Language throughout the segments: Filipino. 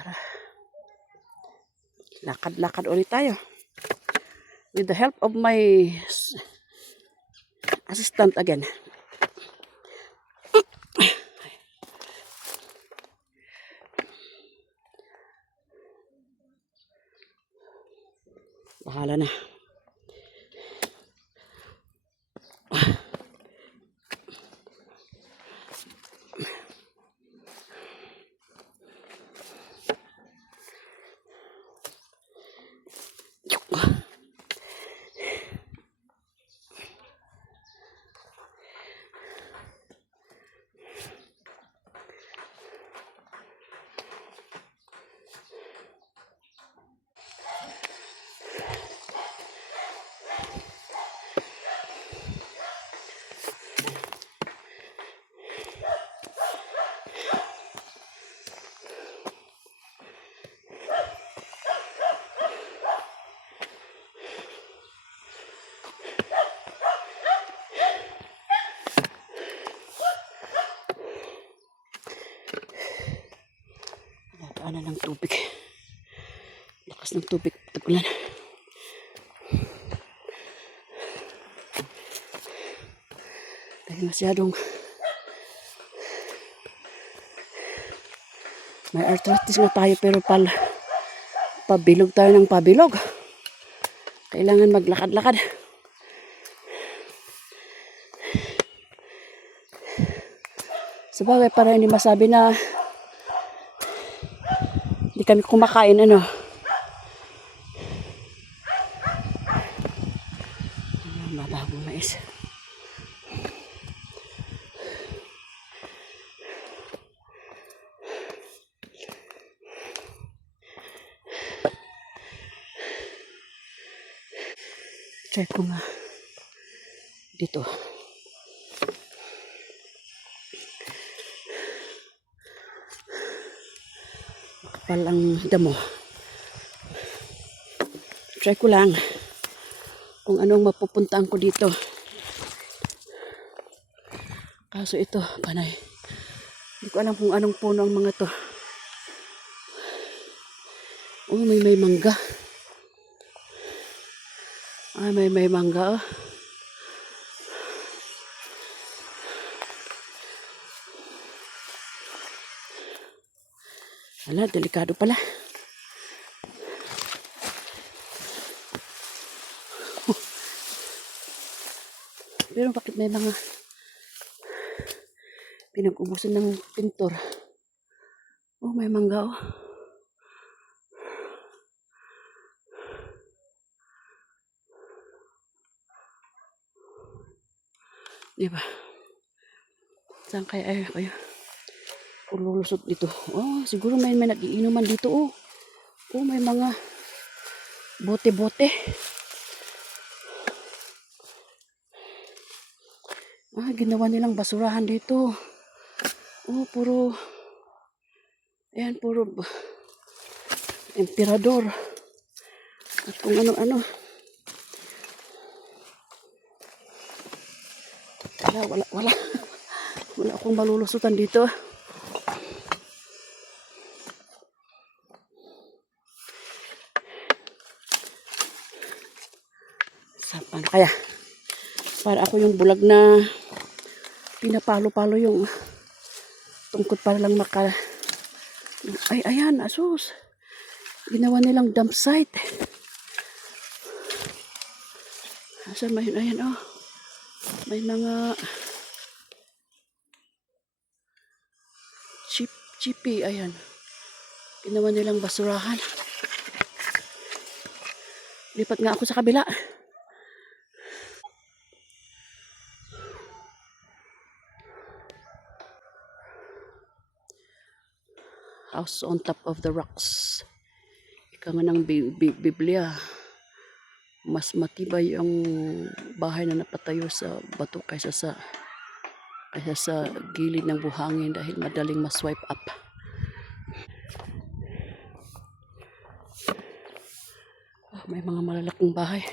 Tara. Lakad-lakad ulit tayo. With the help of my assistant again. Bahala na. Ano ng tubig. Lakas ng tubig. Tagulan. Dahil masyadong may arthritis na tayo pero pabilog tayo ng pabilog. Kailangan maglakad-lakad. Sabagay para hindi masabi na hindi kami kumakain ano. Mababong mais. Try ko nga dito. Makapal ang damo. Try ko lang kung anong mapupuntaan ko dito. Kaso ito, panay. Hindi ko alam kung anong puno ang mga to. Oh, may mangga. Ah, may mangga oh. Ala, delikado pala. Pero bakit may mga pinag-ubusan ng pintor? Oh, may mangga oh. Diba? Saan kaya kayo? Kung lulusot dito. Oh, siguro may nag-iinuman dito oh. Oh, may mga bote-bote. Ah, ginawa nilang basurahan dito. Oh, puro ayan, puro emperador. At kung ano-ano. Wala. Wala akong malulusutan dito. Paano kaya? Para ako yung bulag na pinapalo-palo yung tungkod para lang ay, ayan, asus. Ginawa nilang dump site. Asan may, ayan, oh. May mga chippy, ayan. Ginawa nilang basurahan. Lipat nga ako sa kabila. House on top of the rocks. Ika nga ng Biblia. Mas matibay ang bahay na napatayo sa bato kaysa sa gilid ng buhangin dahil madaling ma-swipe up. Oh, may mga malalaking bahay.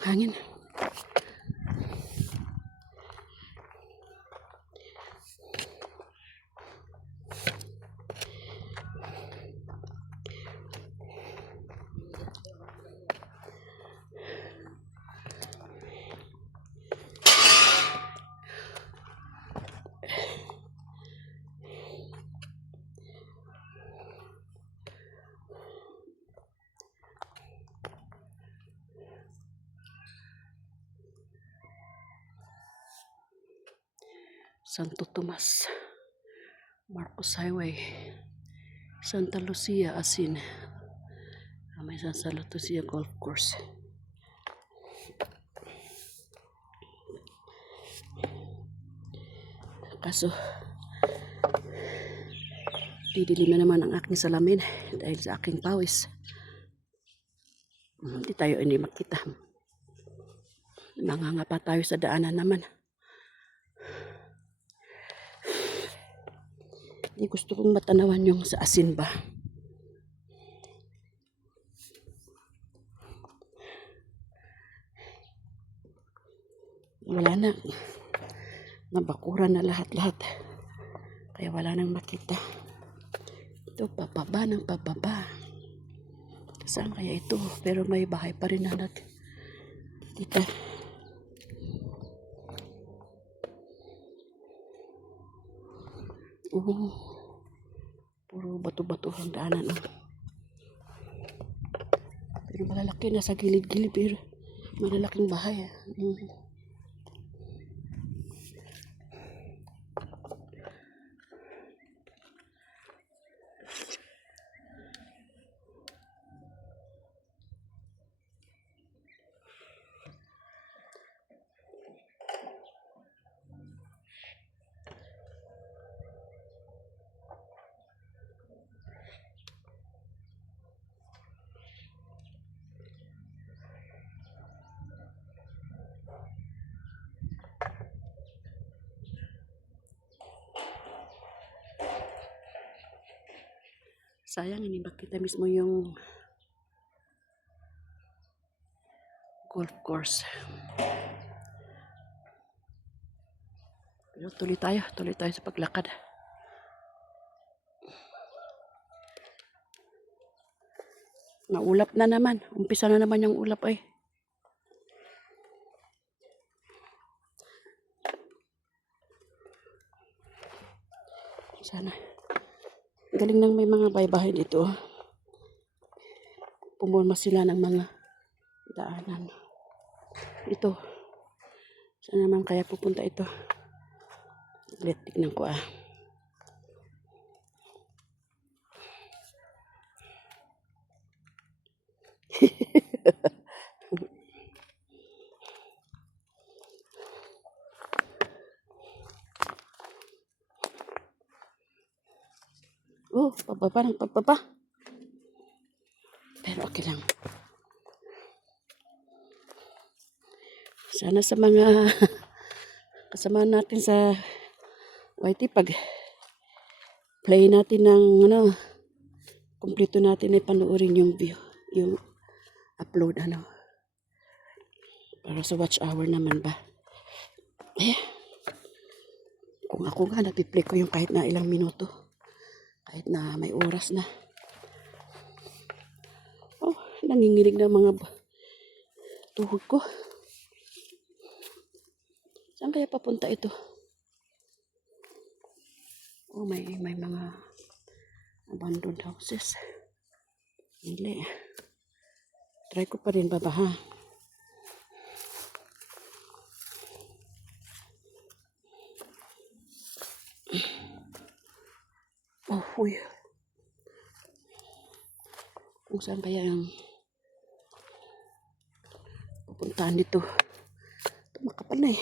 ang hangin. Santo Tomas, Marcos Highway, Santa Lucia, Asin. May Santa Lucia Golf Course. Kaso, didilim na naman ang aking salamin dahil sa aking pawis. Hindi tayo hindi makita. Nangangapa tayo sa daanan naman. Hindi gusto kong matanawan yung sa asin ba. Wala na. Nabakuran na lahat-lahat. Kaya wala nang makita. Ito, pababa ng pababa. Saan kaya ito? Pero may bahay pa rin na nakita. Puro bato-bato ang daanan. Pero malalaki na sa gilid-gilid. Pero malalaking bahay. Sayang hindi makita mismo yung golf course. Pero tuloy tayo sa paglakad. Naulap na naman. Umpisa na naman yung ulap ay. Sana. Galing nang may mga baybahay dito. Pumorma sila ng mga daanan. Ito. Saan naman kaya pupunta ito? Tignan ko . Pababa. Pero okay lang. Sana sa mga kasama natin sa YT pag play natin ng kumpleto natin ay panoorin yung view, yung upload para sa watch hour naman ba. Kung ako nga napiplay ko yung kahit na ilang minuto, kahit na may oras na. Nanginginig na mga tuhod ko. Saan kaya papunta ito? May mga abandoned houses. Hindi. Try ko pa rin babaha. Uy. Kung saan kaya ang pupuntahan dito. Ito makapal na .